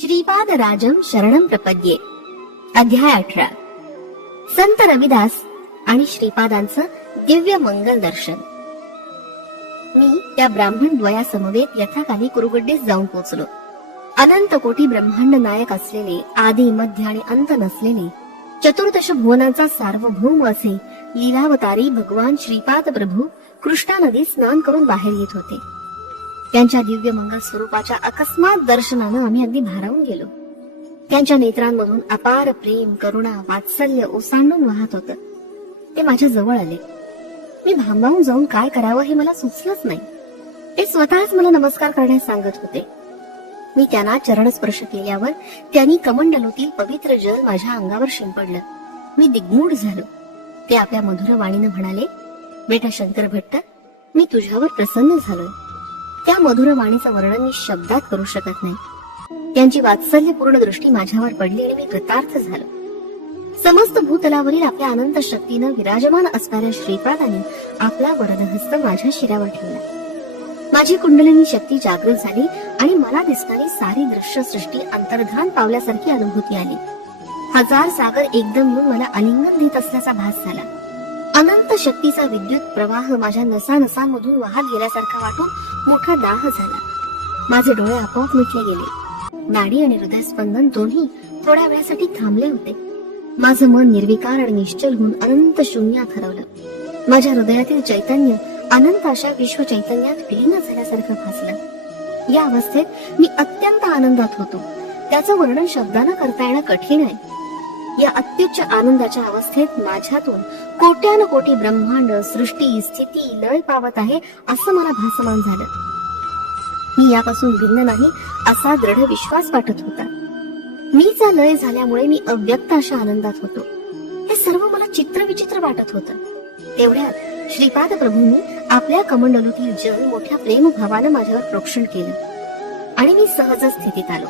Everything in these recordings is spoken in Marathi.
श्रीपाद राजम शरणम प्रपद्ये. अध्याय 18. संत रविदास आणि श्रीपादांचं दिव्य मंगल दर्शन. मी त्या ब्राह्मण द्वयासमवेत यथाकाली कुरुगड्डीस जाऊन पोचलो. अनंत कोटी ब्रह्मांड नायक असलेले, आदी मध्य आणि अंत नसलेले, चतुर्दश भुवनांचा सार्वभौम असे लीलावतारी भगवान श्रीपाद प्रभू कृष्णा नदीत स्नान करून बाहेर येत होते. त्यांच्या दिव्य मंगल स्वरूपाच्या अकस्मात दर्शनानं आम्ही अगदी भारावून गेलो. त्यांच्या नेत्रांमधून अपार प्रेम, करुणा, वात्सल्य ओसांडून वाहत होतं. ते माझ्या जवळ आले. मी भांबावून जाऊन काय करावं हे मला सुचलंच नाही. ते स्वतःच मला नमस्कार करण्यास सांगत होते. मी त्यांना चरणस्पर्श केल्यावर त्यांनी कमंडलूतील पवित्र जल माझ्या अंगावर शिंपडलं. मी दिग्मूढ झालो. ते आपल्या मधुर वाणीनं म्हणाले, बेटा शंकर भट्ट, मी तुझ्यावर प्रसन्न झालोय. त्या मधुर वाणीचं वर्णन मी शब्दात करू शकत नाही. त्यांची वात्सल्यपूर्ण दृष्टी माझ्यावर पडली आणि मी कृतार्थ झालो. समस्त भूतलावरील आपल्या अनंत शक्तीनं विराजमान असणाऱ्या श्रीपादांनी आपला वरदहस्त माझ्या शिरावर ठेवला. माझी कुंडलिनी शक्ती जागृत झाली आणि मला दिसणारी सारी दृश्य सृष्टी अंतर्धान पावल्यासारखी अनुभूती आली. हजार सागर एकदम येऊन मला आलिंगन देत असल्याचा भास झाला. अनंत शक्तीचा विद्युत प्रवाह माझ्या नसानसांमधून वाहत गेल्यासारखा वाटून मोठा दाह झाला. माझे डोळे आपोआप मिटले गेले. नाडी आणि हृदयस्पंदन दोन्ही थोड्या वेळासाठी थांबले होते. माझं मन निर्विकार आणि निश्चल होऊन अनंत शून्यात हरवलं. माझ्या हृदयातील चैतन्य अनंत अशा विश्व चैतन्यात विलीन झाल्यासारखं भासलं. या अवस्थेत मी अत्यंत आनंदात होतो. त्याचं वर्णन शब्दानं करता येणं कठीण आहे. या अत्युच्च आनंदाच्या अवस्थेत माझ्यातून कोट्यान कोटी ब्रह्मांड, सृष्टी, स्थिती, लय पावत आहे असं मला भासमान झालं. मी यापासून भिन्न नाही असा दृढ विश्वास वाटत होता. मीचा लय झाल्यामुळे मी अव्यक्त अशा आनंदात होतो. हे सर्व मला चित्रविचित्र वाटत होतं. तेवढ्यात श्रीपाद प्रभूंनी आपल्या कमंडलूतील जल मोठ्या प्रेमभावानं माझ्यावर प्रोक्षण केलं आणि मी सहज स्थितीत आलो.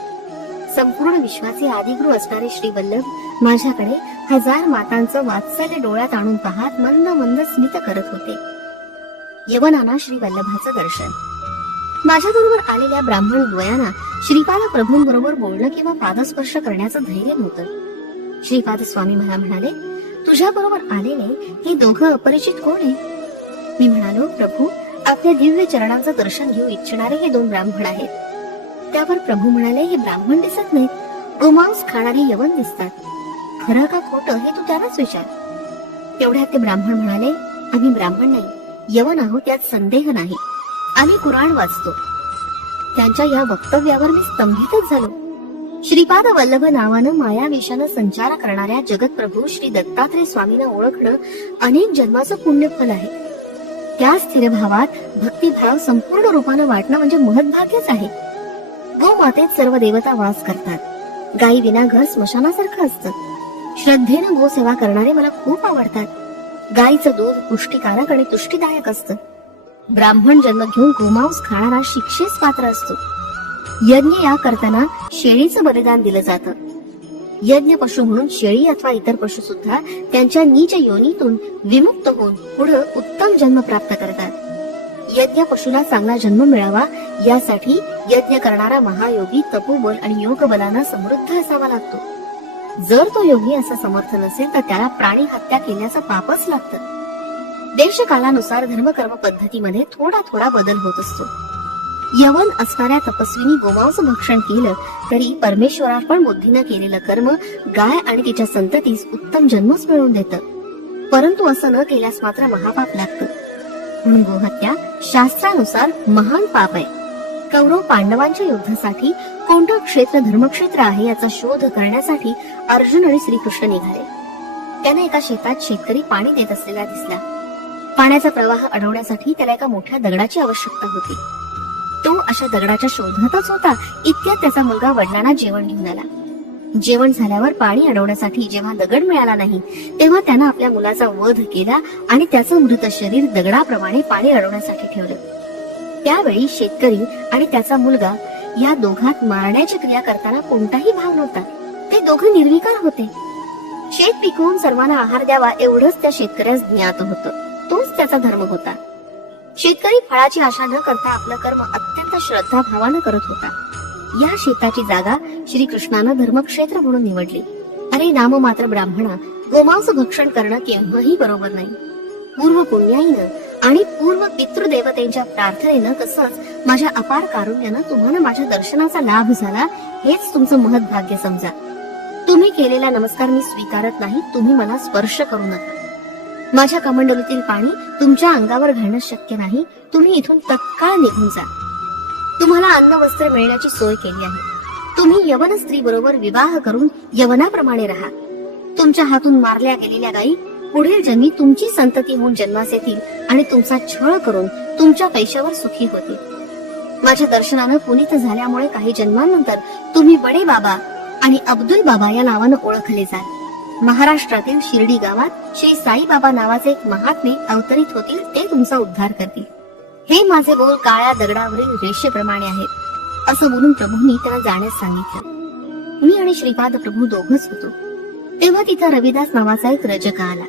संपूर्ण विश्वाचे आदिगुरु असणारे श्री वल्लभ माझ्याकडे हजार मातांचं वात्सल्य डोळ्यात आणून पाहत मंद मंद स्मित करत होते. यवनांना श्री वल्लभाचं दर्शन. माझ्या बरोबर आलेल्या ब्राह्मण द्वयांना श्रीपाद प्रभूंबरोबर बोलणं किंवा पादस्पर्श करण्याचं धैर्य नव्हतं. श्रीपाद स्वामी मला म्हणाले, तुझ्या बरोबर आलेले हे दोघं अपरिचित कोण आहे? मी म्हणालो, प्रभू, आपल्या दिव्य चरणांचं दर्शन घेऊ इच्छिणारे हे दोन ब्राह्मण आहेत. त्यावर प्रभू म्हणाले, हे ब्राह्मण दिसत नाहीत, गोमांस खाणारे यवन दिसतात. खरं का खोटं हे तू त्यालाच विचार. तेवढ्यात ते ब्राह्मण म्हणाले, आम्ही ब्राह्मण नाही, यवन आहोत, त्यात संदेह नाही. आम्ही कुराण वाचतो. त्यांच्या या वक्तव्यावर मी स्तंभितच झालो. श्रीपाद वल्लभ नावानं मायावेशानं संचार करणाऱ्या जगतप्रभू श्री दत्तात्रय स्वामींना ओळखणं अनेक जन्माचं पुण्यफल आहे. त्या स्थिर भावात भक्तिभाव संपूर्ण रूपानं वाटणं म्हणजे महत्भाग्यच आहे. गोमातेत सर्व देवता वास करतात. गायी विना घर स्मशानासारखं असतं. श्रद्धेनं गोसेवा करणारे मला खूप आवडतात. गायीचं दूध पुष्टिकारक आणि तुष्टीदायक असतं. ब्राह्मण जन्म घेऊन गोमांस खाणारा शिक्षेस पात्र असतो. यज्ञ या करताना शेळीचं बलिदान दिलं जातं. यज्ञ पशु म्हणून शेळी अथवा इतर पशु सुद्धा त्यांच्या नीच योनीतून विमुक्त होऊन पुढे उत्तम जन्म प्राप्त करतात. यज्ञ पशुला चांगला जन्म मिळावा यासाठी यज्ञ करणारा महायोगी तपोबल आणि योग बलानं समृद्ध असावा लागतो. जर तो योगी असा समर्थ नसेल तर त्याला प्राणी हत्या केल्याचं पापच लागतं. देशकालानुसार धर्मकर्म पद्धतीमध्ये थोडा थोडा बदल होत असतो. यवन असणाऱ्या तपस्वीनी गोमांस भक्षण केलं तरी परमेश्वरार्पण बुद्धीनं केलेलं कर्म गाय आणि तिच्या संततीस उत्तम जन्मच मिळवून देतं. परंतु असं न केल्यास मात्र महापाप लागतं. म्हणून गोहत्या शास्त्रानुसार महान पाप आहे. कौरव पांडवांच्या युद्धासाठी कोणतं क्षेत्र धर्मक्षेत्र आहे याचा शोध करण्यासाठी अर्जुन आणि श्रीकृष्ण निघाले. त्याने एका शेतात शेतकरी पाणी देत असलेला दिसला. पाण्याचा प्रवाह अडवण्यासाठी त्याला एका मोठ्या दगडाची आवश्यकता होती. तो अशा दगडाच्या शोधातच होता इतक्यात त्याचा मुलगा वडिलांना जेवण घेऊन आला. जेवण झाल्यावर पाणी अडवण्यासाठी जेव्हा दगड मिळाला नाही तेव्हा त्यानं आपल्या मुलाचा वध केला आणि त्याचं मृत शरीर दगडाप्रमाणे पाणी अडवण्यासाठी ठेवलं. त्यावेळी शेतकरी आणि त्याचा मुलगा या दोघात मारण्याची क्रिया करताना कोणताही भाव नव्हता. ते दोघं निर्विकार होते. शेत पिकवून सर्वांना आहार द्यावा एवढंच त्या शेतकऱ्यास ज्ञात होतं. तोच त्याचा धर्म होता. शेतकरी फळाची आशा न करता आपलं कर्म अत्यंत श्रद्धा भावानं करत होता. या शेताची जागा श्रीकृष्णानं धर्मक्षेत्र म्हणून निवडली. अरे नाममात्र ब्राह्मणा, गोमांस भक्षण करणं केव्हाही बरोबर नाही. पूर्व पुण्याईनं आणि पूर्व पितृदेवतेंच्या प्रार्थनेनं तसंच माझ्या अपार कारुण्यानं तुम्हाला माझ्या दर्शनाचा लाभ झाला, हेच तुमचं महत्भाग्य समजा. तुम्ही केलेला नमस्कार मी स्वीकारत नाही. तुम्ही मला स्पर्श करू नका. माझ्या कमंडलूतील पाणी तुमच्या अंगावर घालणं शक्य नाही. तुम्ही इथून तत्काळ निघून जा. तुम्हाला अन्न वस्त्र मिळण्याची सोय केली आहे. तुम्ही यवन स्त्री बरोबर विवाह करून यवनाप्रमाणे राहा. तुमच्या हातून मारल्या गेलेल्या गायी पुढील जन्मी तुमची संतती होऊन जन्मास येतील आणि तुमचा छळ करून तुमच्या पैशावर सुखी होतील. माझ्या दर्शनानं पुनीत झाल्यामुळे काही जन्मांनंतर तुम्ही बडे बाबा आणि अब्दुल बाबा या नावानं ओळखले जाल. महाराष्ट्रातील शिर्डी गावात श्री साई बाबा नावाचे एक महात्मे अवतरित होतील. ते तुमचा उद्धार करतील. हे माझे बोल काळ्या दगडावरील रेषेप्रमाणे आहेत असं बोलून प्रभूंनी त्यांना जाण्यास सांगितलं. मी आणि श्रीपाद प्रभू दोघच होतो. तेव्हा तिथं रविदास नावाचा एक रजक आला.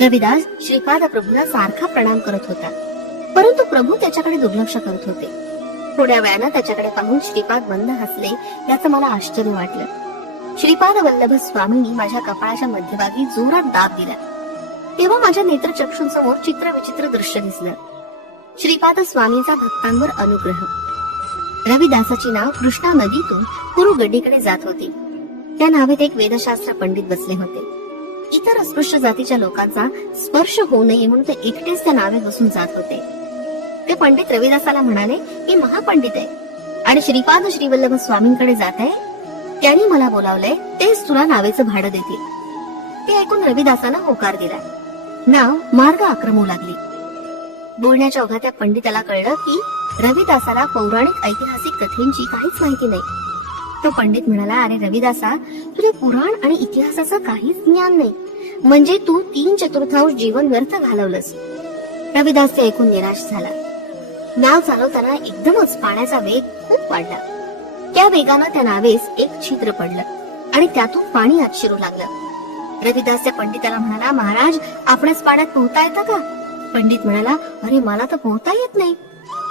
रविदास श्रीपाद प्रभूला सारखा प्रणाम करत होता, परंतु प्रभू त्याच्याकडे दुर्लक्ष करत होते. थोड्या वेळानं त्याच्याकडे पाहून श्रीपाद मंद हसले. याचं मला आश्चर्य वाटलं. श्रीपाद वल्लभ स्वामींनी माझ्या कपाळाच्या मध्यभागी जोरात दाब दिला. तेव्हा माझ्या नेत्रचक्षूंसमोर चित्र विचित्र दृश्य दिसलं. श्रीपाद स्वामींचा भक्तांवर अनुग्रह. रविदासाची नाव कृष्णा नदीतून कुरुगड्डीकडे जात होती. त्या नावेत एक वेदशास्त्र पंडित बसले होते. इतर अस्पृश्य जातीच्या लोकांचा स्पर्श होऊ नये म्हणून ते एकटेच त्या नावेत बसून जात होते. ते पंडित रविदासाला म्हणाले, मी महापंडित आहे आणि श्रीपाद श्रीवल्लभ स्वामींकडे जात आहे. त्यांनी मला बोलावलंय, तेच तुला नावेचं भाडं देतील. ते ऐकून रविदासानं होकार दिला. नाव मार्ग आक्रमू लागली. बोलण्याच्या ओघात त्या पंडिताला कळलं की रविदासाला पौराणिक ऐतिहासिक कथेंची काहीच माहिती नाही. तो पंडित म्हणाला, अरे रविदासा, तुला पुराण आणि इतिहासाचं काहीच ज्ञान नाही, म्हणजे तू 3/4 जीवन व्यर्थ घालवलंस. रविदास ते ऐकून निराश झाला. नाव चालवताना एकदमच पाण्याचा वेग खूप वाढला. त्या वेगानं त्या नावेस एक छिद्र पडलं आणि त्यातून पाणी आत शिरू लागलं. रविदास त्या पंडिताला म्हणाला, महाराज, आपणच पाण्यात पोहता येतं का? पंडित म्हणाला, अरे मला तर पोहता येत नाही.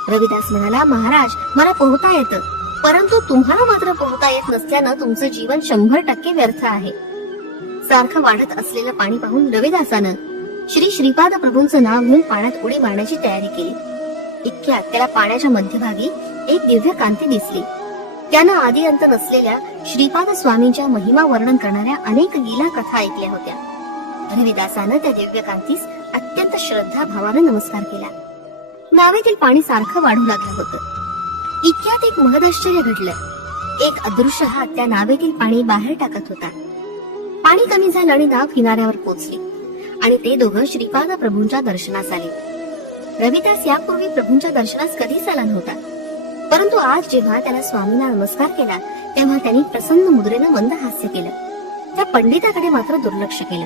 रविदास म्हणाला, महाराज, मला पोहता येतं, परंतु तुम्हाला मात्र पोहता येत नसल्यानं तुमचं जीवन 100% व्यर्थ आहे. सारखं वाढत असलेलं पाणी पाहून रविदासानं श्री श्रीपाद प्रभूंचं नाव घेऊन पाण्यात उडी मारण्याची तयारी केली. इतक्यात त्याला पाण्याच्या मध्यभागी एक दिव्य कांती दिसली. त्यानं आदी अंत नसलेल्या श्रीपाद स्वामींच्या महिमा वर्णन करणाऱ्या अनेक लीला कथा ऐकल्या होत्या. रविदासानं त्या दिव्य कांतीस अत्यंत श्रद्धा भावानं नमस्कार केला. नावेतील पाणी सारखं वाढू लागलं होतं. इतक्यात एक महदाश्चर्य घडलं. एक अदृश्य हात त्या नावेतील पाणी बाहेर टाकत होता. पाणी कमी झालं आणि नाव किनाऱ्यावर पोचली आणि ते दोघं श्रीपाद प्रभूंच्या दर्शनास आले. रविदास यापूर्वी प्रभूंच्या दर्शनास कधीच आला नव्हता, परंतु आज जेव्हा त्याला स्वामींना नमस्कार केला तेव्हा त्यांनी प्रसन्न मुद्रेनं मंद हास्य केलं. त्या पंडिताकडे मात्र दुर्लक्ष केलं.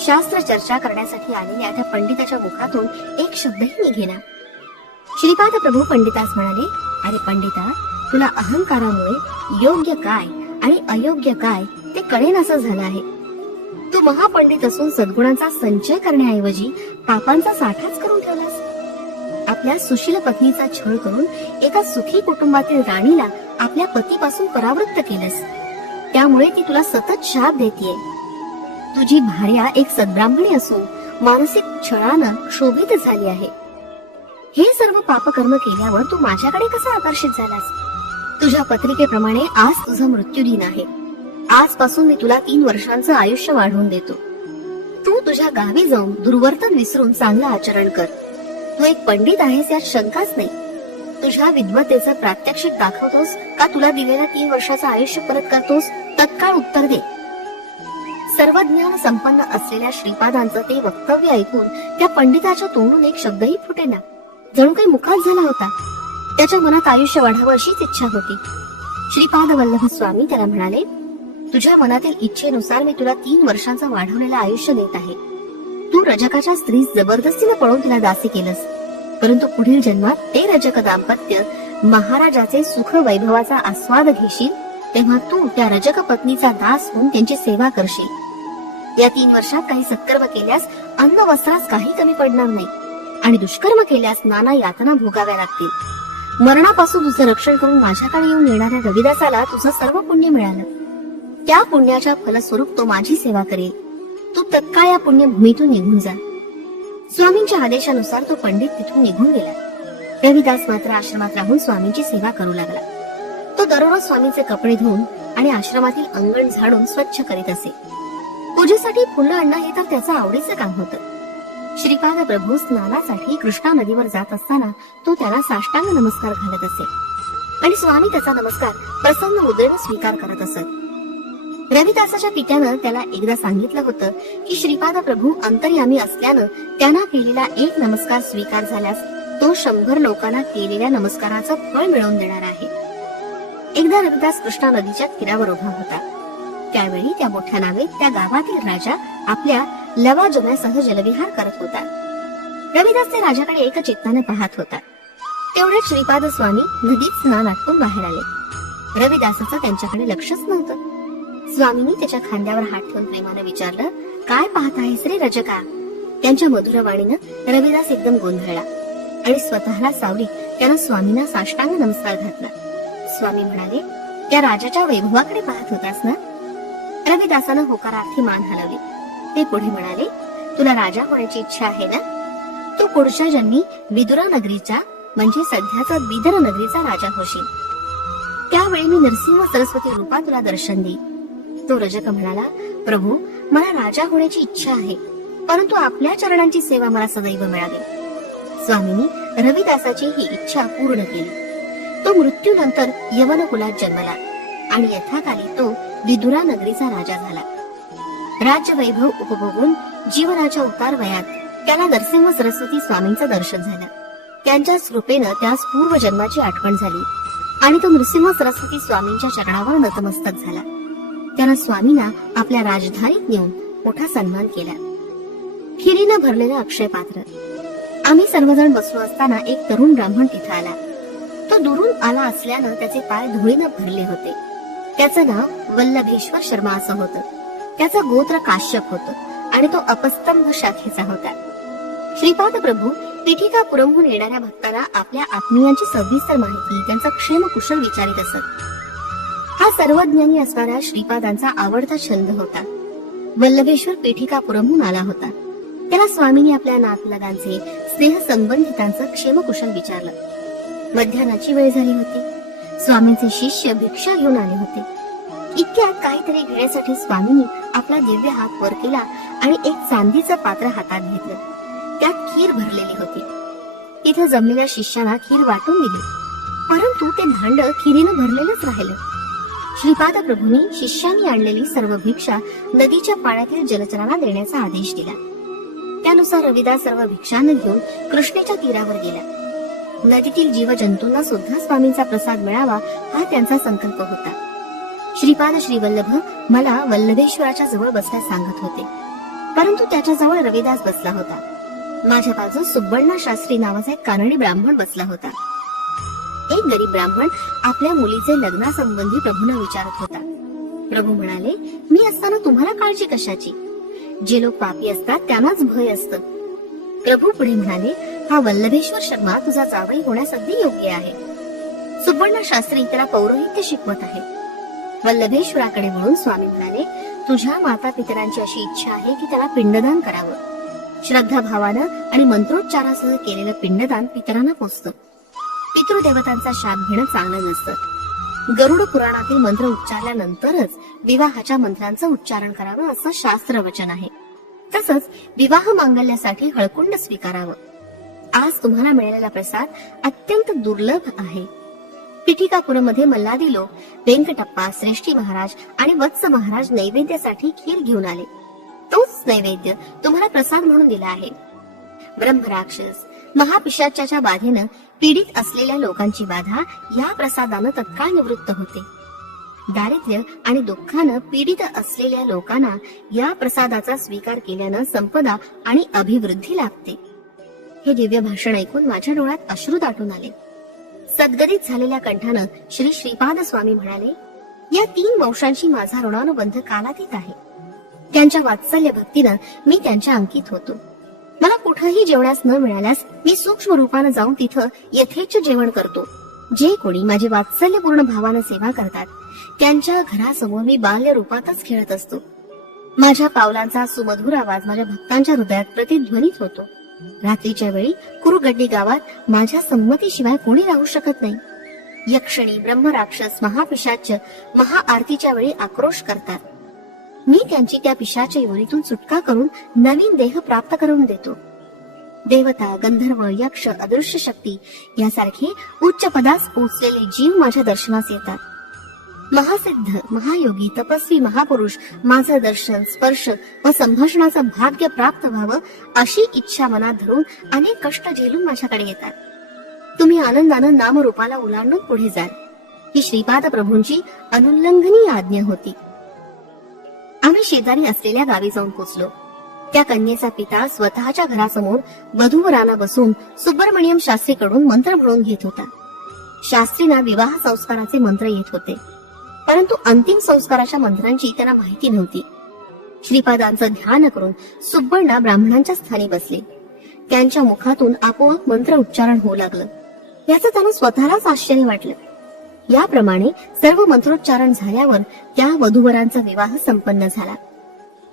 शास्त्र चर्चा करण्यासाठी आलेल्या त्या पंडिताच्या मुखातून एक शब्दही निघेना. श्रीपाद प्रभू पंडितास म्हणाले, अरे पंडिता, तुला अहंकारामुळे योग्य काय आणि अयोग्य काय ते कळेनासं झालं आहे. तू महापंडित असून सद्गुणांचा संचय करण्याऐवजी पापांचा साठाच करून ठेवलास. आपल्या सुशील पत्नीचा छळ करून एका सुखी कुटुंबातील राणीला आपल्या पतीपासून परावृत्त केलंस. त्यामुळे ती तुला सतत शाप देतीये. तुझी भार्या एक सद्ब्राह्मणी असून मानसिक छळानं क्षोभित झाली आहे. हे सर्व पापकर्म केल्यावर तू माझ्याकडे कसा आकर्षित झालास? तुझ्या पत्रिकेप्रमाणे आज तुझा मृत्यूदिन आहे. आजपासून मी तुला 3 वर्षांचं आयुष्य वाढवून देतो. तू तुझ्या गावी जाऊन दुर्वर्तन विसरून चांगलं आचरण कर. तू एक पंडित आहेस यात शंकाच नाही. तुझ्या विद्वतेचं प्रात्यक्षिक दाखवतोस का तुला दिलेल्या 3 वर्षाचं आयुष्य परत करतोस? तत्काळ उत्तर दे. सर्व ज्ञान संपन्न असलेल्या श्रीपादांचं ते वक्तव्य ऐकून त्या पंडिताच्या तोंडून एक शब्दही फुटेना. जणू काही मुखात झाला होता. त्याच्या मनात आयुष्य वाढावं अशीच इच्छा होती. श्रीपाद वल्लभ स्वामी त्याला म्हणाले, तुझ्या मनातील इच्छेनुसार मी तुला 3 वर्षांचं वाढवलेलं आयुष्य देत आहे. तू रजकाच्या स्त्रीस जबरदस्तीने पळून तिला दासी केलंस, परंतु पुढील जन्मात ते रजक दाम्पत्य महाराजाचे सुख वैभवाचा आस्वाद घेशील तेव्हा तू त्या रजक पत्नीचा दास होऊन त्यांची सेवा करशील. या 3 वर्षात काही सत्कर्म केल्यास अन्न वस्त्रास काही कमी पडणार नाही आणि दुष्कर्म केल्यास नाना यातना भोगाव्या लागतील. मरणापासून तुझं रक्षण करून माझ्याकडे येऊन येणाऱ्या रविदासाला तुझं सर्व पुण्य मिळालं. त्या पुण्याच्या फलस्वरूप तो माझी सेवा करेल. तू तत्काळ या पुण्यभूमीतून निघून जा. स्वामींच्या आदेशानुसार तो पंडित तिथून निघून गेला. रविदास मात्र आश्रमात राहून स्वामींची सेवा करू लागला. तो दररोज स्वामींचे कपडे धुवून आणि आश्रमातील अंगण झाडून स्वच्छ करीत असे. पूजेसाठी फुलं आणणं हे तर त्याचं आवडीचं काम होतं. श्रीपाद प्रभू स्नानासाठी कृष्णा नदीवर जात असताना तो त्याला साष्टांग नमस्कार घालत असे आणि स्वामी त्याचा नमस्कार प्रसन्न मुद्रेने स्वीकार करत असत. रविदासाच्या पित्यानं त्याला एकदा सांगितलं होतं की श्रीपाद प्रभू अंतर्यामी असल्यानं त्यांना केलेला एक नमस्कार स्वीकार झाल्यास तो 100 लोकांना केलेल्या नमस्काराचं फळ मिळवून देणार आहे. एकदा रविदास कृष्णा नदीच्या तीरावर उभा होता. त्यावेळी त्या मोठ्या नावेत त्या गावातील राजा आपल्या लवाजम्यासह जलविहार करत होता. रविदास त्या राजाकडे एकचित्ताने पाहत होता. तेवढ्यात श्रीपाद स्वामी नदीत स्नान आटपून बाहेर आले. रविदासाचं त्यांच्याकडे लक्षच नव्हतं. स्वामींनी त्याच्या खांद्यावर हात ठेवून प्रेमाने विचारलं, काय पाहत आहेस रे रजका? त्यांच्या मधुर वाणीनं रविदास एकदम गोंधळला आणि स्वतःला सावली त्यानं स्वामींना साष्टांग नमस्कार घातला. स्वामी म्हणाले, त्या राजाच्या वैभवाकडे पाहत होतास ना? रविदासानं होकारार्थी मान हलवली. ते पुढे म्हणाले, तुला राजा होण्याची इच्छा आहे ना? तू पुढच्या जन्मी विदुरा नगरीचा म्हणजे सध्याचा बिदर नगरीचा राजा होशील. त्यावेळी मी नरसिंह सरस्वती रूपात तुला दर्शन देईन. तो रजक म्हणाला, प्रभू, मला राजा होण्याची इच्छा आहे, परंतु आपल्या चरणांची सेवा मला सदैव मिळावी. स्वामींनी रविदासाची ही इच्छा पूर्ण केली. तो मृत्यूनंतर यवन कुलात जन्मला आणि यथाकाली तो विदुरा नगरीचा राजा झाला. राज्य वैभव उपभोगून जीवनाच्या उतार वयात त्याला नरसिंह सरस्वती स्वामींचं दर्शन झालं. त्यांच्या कृपेनं त्यास पूर्वजन्माची आठवण झाली आणि तो नरसिंह सरस्वती स्वामींच्या चरणावर नतमस्तक झाला. त्यानं स्वामींना आपल्या राजधानीत नेऊन मोठा सन्मान केला. खिरीनं भरलेलं अक्षय पात्र. आम्ही सर्वजण बसलो असताना एक तरुण ब्राह्मण तिथे आला. तो दुरून आला असल्यानं त्याचे पाय धुळीनं भरले होते. त्याचं नाव वल्लभेश्वर शर्मा असं होतं. त्याचं गोत्र काश्यप होतं आणि तो अपस्तंभ शाखेचा होता. श्रीपाद प्रभू पिठिकापुरमहून येणाऱ्या भक्तांना आपल्या आत्मीयांची सविस्तर माहिती, त्यांचा क्षेम कुशल विचारित असत. हा सर्वज्ञानी असणारा श्रीपादांचा आवडता छंद होता. वल्लभेश्वर पेठिकापुरमहून आला होता. त्याला स्वामींनी आपल्या नातलगांचे, स्नेह संबंधितांचं क्षेमकुशल विचारलं. मध्यानाची वेळ झाली होती. स्वामींचे शिष्य भिक्षा घेऊन आले होते. इतक्यात काहीतरी घेण्यासाठी स्वामींनी आपला दिव्य हात वर केला आणि एक चांदीचं पात्र हातात घेतलं. त्यात खीर भरलेली होती. तिथे जमलेल्या शिष्याला खीर वाटून दिली, परंतु ते भांड खिरीनं भरलेलंच राहिलं. श्रीपाद प्रभूंनी शिष्यांनी आणलेली सर्व भिक्षा नदीच्या पाण्यातील जलचरांना देण्याचा आदेश दिला. त्यानुसार रविदास सर्व भिक्षांना घेऊन कृष्णेच्या तीरावर गेला. नदीतील जीवजंतूंना सुद्धा स्वामींचा प्रसाद मिळावा हा त्यांचा संकल्प होता. श्रीपाद श्रीवल्लभ मला वल्लभेश्वराच्या जवळ बसण्यास सांगत होते, परंतु त्याच्या जवळ रविदास बसला होता. माझ्या बाजूस सुब्बण्णा शास्त्री नावाचा एक कानडी ब्राह्मण बसला होता. एक गरीब ब्राह्मण आपल्या मुलीचे लग्नासंबंधी प्रभूंना विचारत होता. प्रभू म्हणाले, मी असताना तुम्हाला काळजी कशाची? जे लोक पापी असतात त्यांनाच भय असतं. प्रभू पुढे म्हणाले, हा वल्लभेश्वर शर्मा तुझा जावई होण्यास अगदी योग्य आहे. सुब्बण्णा शास्त्री त्याला पौरोहित्य शिकवत आहे. वल्लभेश्वराकडे वळून स्वामी म्हणाले, तुझ्या माता पितरांची अशी इच्छा आहे की त्याला पिंडदान करावं. श्रद्धा भावानं आणि मंत्रोच्चारासह केलेलं पिंडदान पितरांना पोचतं. पितृदेवतांचा शाप घेणं चांगलं नसतं. गरुड पुराणातील मंत्र उच्चारल्यानंतरच विवाहाच्या मंत्रांचं उच्चारण करावं असं शास्त्र वचन आहे. तसंच विवाह मांगल्यासाठी हळकुंड स्वीकारावं. आज तुम्हाला मिळालेला प्रसाद अत्यंत दुर्लभ आहे. पिठिकापुरमध्ये मल्हादी लोक वेंकटप्पा, श्रेष्ठी महाराज आणि वत्स महाराज नैवेद्यासाठी खीर घेऊन आले. तोच नैवेद्य तुम्हाला प्रसाद म्हणून दिला आहे. ब्रह्मराक्षस महापिशाच्याच्या बाधेनं पीडित असलेल्या लोकांची बाधा या प्रसादानं तत्काळ निवृत्त होते. दारिद्र्य आणि दुःखानं पीडित असलेल्या लोकांना या प्रसादाचा स्वीकार केल्यानं संपदा आणि अभिवृद्धी लाभते. हे दिव्य भाषण ऐकून माझ्या डोळ्यात अश्रू दाटून आले. सद्गदित झालेल्या कंठानं श्री श्रीपाद स्वामी म्हणाले, या 3 वंशांशी माझा ऋणानुबंध कालातीत आहे. त्यांच्या वात्सल्य भक्तीनं मी त्यांच्या अंकित होतो. मला कुठंही जेवण्यास न मिळाल्यास मी सूक्ष्म रूपानं जाऊन तिथं यथेच्छ जेवण करतो. जे कोणी माझी वात्सल्यपूर्ण भावानं सेवा करतात त्यांच्या घरासमोर मी बाल्य रूपातच खेळत असतो. माझ्या पावलांचा सुमधुर आवाज माझ्या भक्तांच्या हृदयात प्रतिध्वनित होतो. रात्रीच्या वेळी कुरुगड्डी गावात माझ्या संमतीशिवाय कोणी राहू शकत नाही. यक्षिणी, ब्रह्मराक्षस, महापिशाच महाआरतीच्या वेळी आक्रोश करतात. मी त्यांची त्या पिशाच्या योनीतून सुटका करून नवीन देह प्राप्त करून देतो. देवता, गंधर्व, यक्ष, अदृश्य शक्ती यासारखे उच्च पदास पोचलेले जीव माझ्या दर्शनास येतात. महासिद्ध, महायोगी, तपस्वी महापुरुष माझं दर्शन, स्पर्श व संभाषणाचं भाग्य प्राप्त व्हावं अशी इच्छा मनात धरून अनेक कष्ट झेलून माझ्याकडे येतात. तुम्ही आनंदानं नामरूपाला ओलांडून पुढे जाल ही श्रीपाद प्रभूंची अनुल्लंघनीय आज्ञा होती. आम्ही शेजारी असलेल्या गावी जाऊन पोचलो. त्या कन्येचा पिता स्वतःच्या घरासमोर वधूवरांना बसून सुब्रमण्यम शास्त्रीकडून मंत्र म्हणून घेत होता. शास्त्रींना विवाह संस्काराचे मंत्र येत होते, परंतु अंतिम संस्काराच्या मंत्रांची त्यांना माहिती नव्हती. श्रीपादांचं ध्यान करून सुब्बण्णा ब्राह्मणांच्या स्थानी बसले. त्यांच्या मुखातून आपोआप मंत्र उच्चारण होऊ लागलं. याचं त्यांना स्वतःलाच आश्चर्य वाटलं. याप्रमाणे सर्व मंत्रोच्चारण झाल्यावर त्या वधूवरांचा विवाह संपन्न झाला.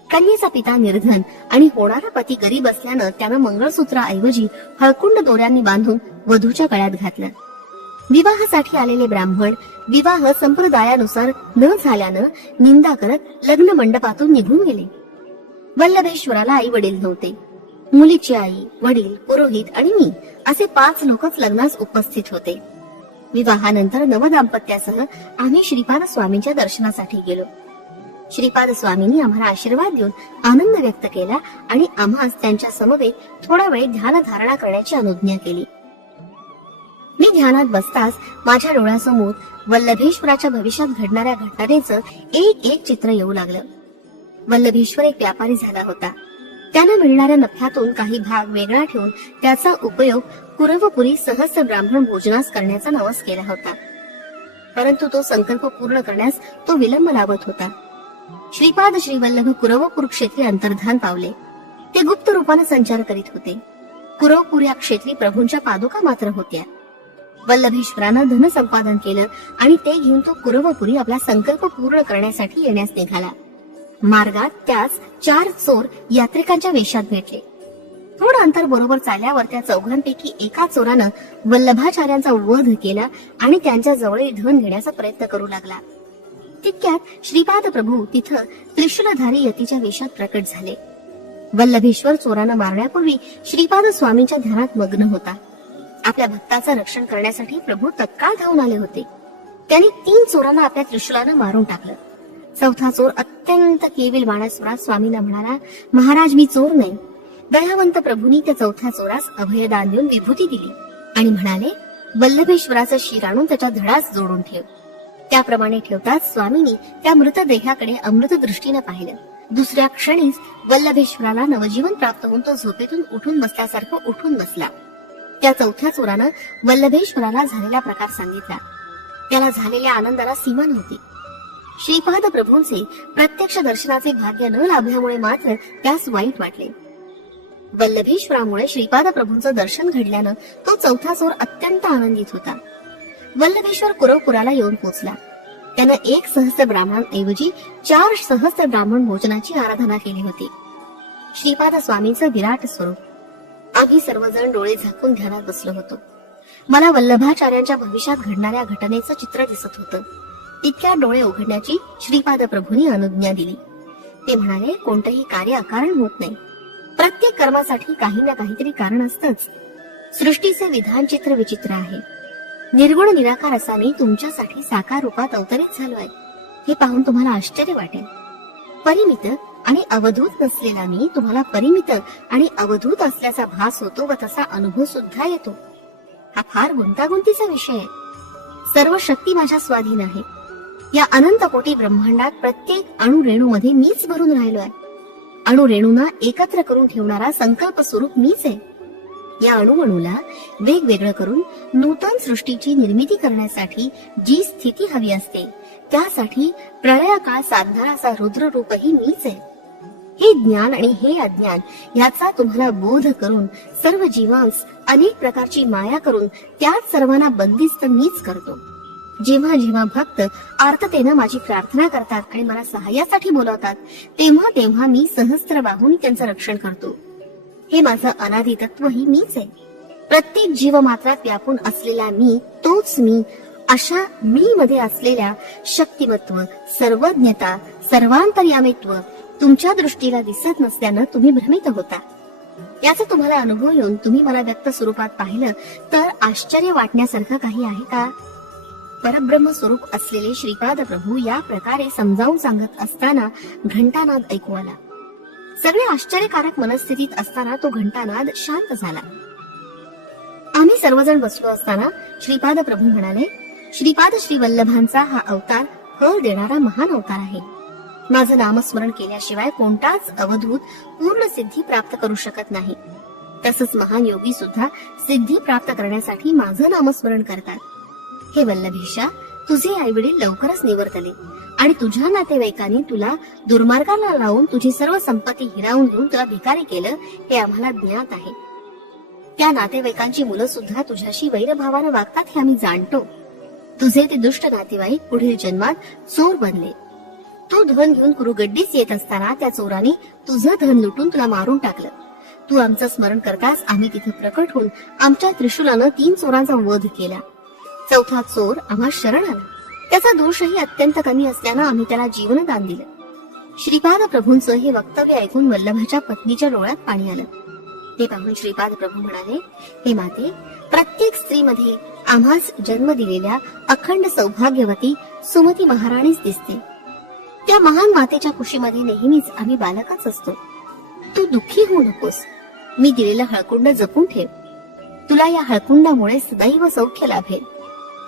कन्येचा पिता निर्धन आणि होणारा पती गरीब असल्यानं त्यानं मंगळसूत्राऐवजी हळकुंड दोऱ्यांनी बांधून वधूच्या गळ्यात घातलं. विवाहासाठी आलेले ब्राह्मण विवाह संप्रदायानुसार न झाल्यानं निंदा करत लग्न मंडपातून निघून गेले. वल्लभेश्वराला आई वडील नव्हते. मुलीची आई, वडील, पुरोहित आणि मी असे 5 लोकच लग्नास उपस्थित होते. विवाहानंतर नवदाम्पत्यासह आम्ही श्रीपाद स्वामींच्या दर्शनासाठी गेलो. श्रीपाद स्वामींनी आम्हाला आशीर्वाद देऊन आनंद व्यक्त केला आणि आम्हास त्यांच्या समवेत थोडा वेळ ध्यान धारणा करण्याची अनुज्ञा केली. मी ध्यानात बसताच माझ्या डोळ्यासमोर वल्लभेश्वराच्या भविष्यात घडणाऱ्या घटनेचं एक एक चित्र येऊ लागलं. वल्लभेश्वर एक व्यापारी झाला होता. त्यानं मिळणाऱ्या नफ्यातून काही भाग वेगळा ठेवून त्याचा उपयोग कुरवपुरी सहस्र ब्राह्मण भोजनास करण्याचा नवस केला होता. परंतु तो संकल्प पूर्ण करण्यास तो विलंब लावत होता. श्रीपाद श्रीवल्लभ कुरवपूर क्षेत्री अंतर्धान पावले. ते गुप्त रूपाने संचार करीत होते. कुरवपूर या क्षेत्री प्रभूंच्या पादुका मात्र होत्या. वल्लभेश्वरानं धन संपादन केलं आणि ते घेऊन तो कुरवपुरी आपला संकल्प पूर्ण करण्यासाठी येण्यास निघाला. मार्गात त्यास 4 चोर यात्रिकांच्या वेशात भेटले. थोडं अंतर बरोबर चालल्यावर त्या चौघांपैकी एका चोरानं वल्लभाचार्यांचा वध केला आणि त्यांच्या जवळ धन घेण्याचा प्रयत्न करू लागला. तितक्यात श्रीपाद प्रभू तिथं त्रिशूलधारी यतीच्या वेशात प्रकट झाले. वल्लभेश्वर चोरांना मारण्यापूर्वी श्रीपाद स्वामींच्या ध्यानात मग्न होता. आपल्या भक्ताचं रक्षण करण्यासाठी प्रभू तत्काळ धावून आले होते. त्यांनी 3 चोरांना आपल्या त्रिशूलानं मारून टाकलं. चौथा चोर अत्यंत केविल बाणासुरात स्वामींना म्हणाला, महाराज मी चोर नाही. दयावंत प्रभूंनी त्या चौथ्या चोरास अभयदान देऊन विभूती दिली आणि म्हणाले, वल्लभेश्वराचं शिर आणून त्याच्या धडास जोडून ठेव. त्याप्रमाणे ठेवताच स्वामींनी त्या मृतदेहाकडे अमृत दृष्टीनं पाहिलं. दुसऱ्या क्षणीच वल्लभेश्वराला नवजीवन प्राप्त होऊन तो झोपेतून उठून बसल्यासारखं उठून बसला. त्या चौथ्या चोरानं वल्लभेश्वराला झालेला प्रकार सांगितला. त्याला झालेल्या आनंदाला सीमा नव्हती. श्रीपाद प्रभूंचे प्रत्यक्ष दर्शनाचे भाग्य न लाभल्यामुळे मात्र त्यास वाईट वाटले. वल्लभेश्वरामुळे श्रीपाद प्रभूंचं दर्शन घडल्यानं तो चौथा चोर अत्यंत आनंदित होता. वल्लभेश्वर कुरवपुराला येऊन पोहोचला. त्यानं 1 सहस्र ब्राह्मणांऐवजी 4 सहस्र ब्राह्मण भोजनाची आराधना केली होती. श्रीपाद स्वामींचं विराट स्वरूप. आम्ही सर्वजण डोळे झाकून ध्यानात बसलो होतो. मला वल्लभाचार्यांच्या भविष्यात घडणाऱ्या घटनेचं चित्र दिसत होतं. इतक्या डोळे उघडण्याची श्रीपाद प्रभूंनी अनुज्ञा दिली. ते म्हणाले, कोणतंही कार्य अकारण होत नाही. प्रत्येक कर्मासाठी काही ना काहीतरी कारण असतंच. सृष्टीचे विधान चित्र विचित्र आहे. निर्गुण निराकार असा मी तुमच्यासाठी साकार रूपात अवतरित झालो आहे. हे पाहून तुम्हाला आश्चर्य वाटेल. परिमित आणि अवधूत नसलेला मी तुम्हाला परिमित आणि अवधूत असल्याचा भास होतो व तसा अनुभव सुद्धा येतो. हा फार गुंतागुंतीचा विषय आहे. सर्व शक्ती माझ्या स्वाधीन आहे. या अनंत कोटी ब्रह्मांडात प्रत्येक अणुरेणूमध्ये मीच भरून राहिलो आहे. अणुरेणूंना एकत्र करून ठेवणारा संकल्प स्वरूप मीच आहे. या अणुअणूला वेगवेगळं करून नूतन सृष्टीची निर्मिती करण्यासाठी जी स्थिती हवी असते त्यासाठी प्रलयकाळ साधणारा रुद्र रूपही मीच आहे. हे ज्ञान आणि हे अज्ञान याचा तुम्हाला बोध करून सर्व जीवांस अनेक प्रकारची माया करून त्याच सर्वांना बंदिस्त मीच करतो. जेव्हा जेव्हा भक्त आर्ततेनं माझी प्रार्थना करतात आणि मला सहाय्यासाठी बोलवतात, तेव्हा तेव्हा मी सहस्त्र बाहूंनी त्यांचं रक्षण करतो. हे माझं अनादि तत्वही मीच आहे. प्रत्येक जीव मात्रात व्यापून असलेला मी तोच मी. अशा मी मध्ये असलेल्या शक्तिमत्व, सर्वज्ञता, सर्वांतर्यामित्व तुमच्या दृष्टीला दिसत नसल्यानं तुम्ही भ्रमित होता. याचा तुम्हाला अनुभव येऊन तुम्ही मला व्यक्त स्वरूपात पाहिलं तर आश्चर्य वाटण्यासारखं काही आहे का? परब्रह्म स्वरूप असलेले श्रीपाद प्रभू या प्रकारे समजावून सांगत असताना घंटानाद ऐकू आला. सगळे आश्चर्यकारक मनस्थितीत असताना तो घंटानाद शांत झाला. आम्ही सर्वजण बसलो असताना श्रीपाद प्रभू म्हणाले, श्रीपाद श्री वल्लभांचा हा अवतार फळ देणारा महान अवतार आहे. माझं नामस्मरण केल्याशिवाय कोणताच अवधूत पूर्ण सिद्धी प्राप्त करू शकत नाही. तसंच महान योगी सुद्धा सिद्धी प्राप्त करण्यासाठी माझं नामस्मरण करतात. हे वल्लभेशा, तुझे आईवडील लवकरच निवर्तले आणि तुझ्या नातेवाईकांनी तुला दुर्मार्गाला लावून तुझी सर्व संपत्ती हिरावून घेऊन तुला भिकारी केलं हे आम्हाला ज्ञात आहे. त्या नातेवाईकांची मुलं सुद्धा तुझ्याशी वैरभावानं वागतात हे आम्ही जाणतो. तुझे ते दुष्ट नातेवाईक पुढील जन्मात चोर बनले. तू धन घेऊन कुरुगड्डीस येत असताना त्या चोराने तुझं धन लुटून तुला मारून टाकलं. तू आमचं स्मरण करताच आम्ही तिथे प्रकट होऊन आमच्या त्रिशूलानं 3 चोरांचा वध केला. 4था चोर आम्हा शरण आला. त्याचा दोषही अत्यंत कमी असल्यानं आम्ही त्याला जीवनदान दिलं. श्रीपाद प्रभूंचं हे वक्तव्य ऐकून वल्लभाच्या पत्नीच्या डोळ्यात पाणी आलं. ते पाहून श्रीपाद प्रभू म्हणाले, हे माते, प्रत्येक स्त्रीमध्ये आम्हास जन्म दिलेल्या अखंड सौभाग्यवती सुमती महाराणीच दिसते. त्या महान मातेच्या कुशीमध्ये नेहमीच आम्ही बालकच असतो. तू दुःखी होऊ नकोस. मी दिलेलं हळकुंड जपून ठेव. तुला या हळकुंडामुळे सदैव सौख्य लाभेल.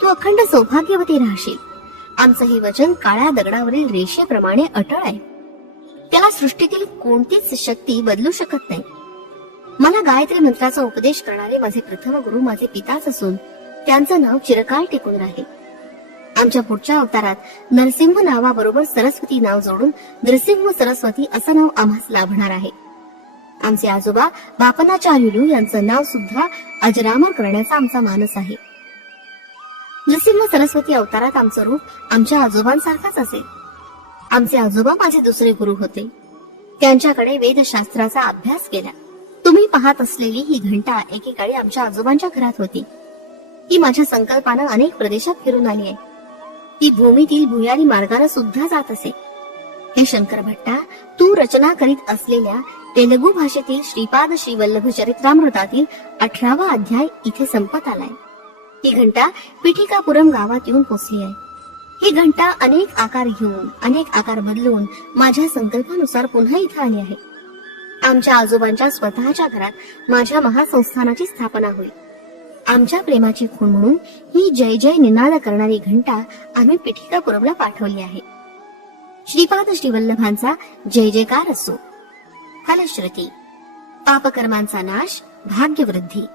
तू अखंड सौभाग्यवती राहशील. आमचं हे वचन काळ्या दगडावरील रेषेप्रमाणे अटळ आहे. त्याला सृष्टीतील कोणतीच शक्ती बदलू शकत नाही. मला गायत्री मंत्राचा उपदेश करणारे माझे प्रथम गुरु माझे पिताच असून त्यांचं नाव चिरकाळ टिकून राहील. आमच्या पुढच्या अवतारात नरसिंह नावाबरोबर सरस्वती नाव जोडून नृसिंह सरस्वती असं नाव आम्हास लाभणार आहे. आमचे आजोबा बापनाचार्युलू यांचं नाव सुद्धा अजरामर करण्याचा आमचा मानस आहे. नृसिंह सरस्वती अवतारात आमचं रूप आमच्या आजोबांसारखंच असेल. आमचे आजोबा माझे दुसरे गुरु होते. त्यांच्याकडे वेदशास्त्राचा अभ्यास केला. तुम्ही पाहत असलेली ही घंटा एकेकाळी आमच्या आजोबांच्या घरात होती. ती माझ्या संकल्पानं अनेक प्रदेशात फिरून आली आहे. ती भूमीतील भुयारी मार्गाने सुद्धा जात असे. हे शंकर भट्टा, तू रचना करीत असलेल्या तेलुगू भाषेतील श्रीपाद श्री वल्लभ चरित्रामृतातील 18वा अध्याय इथे संपत आलाय. ही घंटा पिठिकापुरम गावात येऊन पोचली आहे. ही घंटा अनेक आकार घेऊन अनेक आकार बदलून माझ्या संकल्पानुसार पुन्हा इथे आली आहे. आमच्या आजोबांच्या स्वतःच्या घरात माझ्या महासंस्थानाची स्थापना होईल. आमच्या प्रेमाची खूण म्हणून ही जय जय निनाद करणारी घंटा आम्ही पिठिकापुरमला पाठवली आहे. श्रीपाद श्रीवल्लभांचा जय जयकार असो. फलश्रुती, पापकर्मांचा नाश, भाग्यवृद्धी.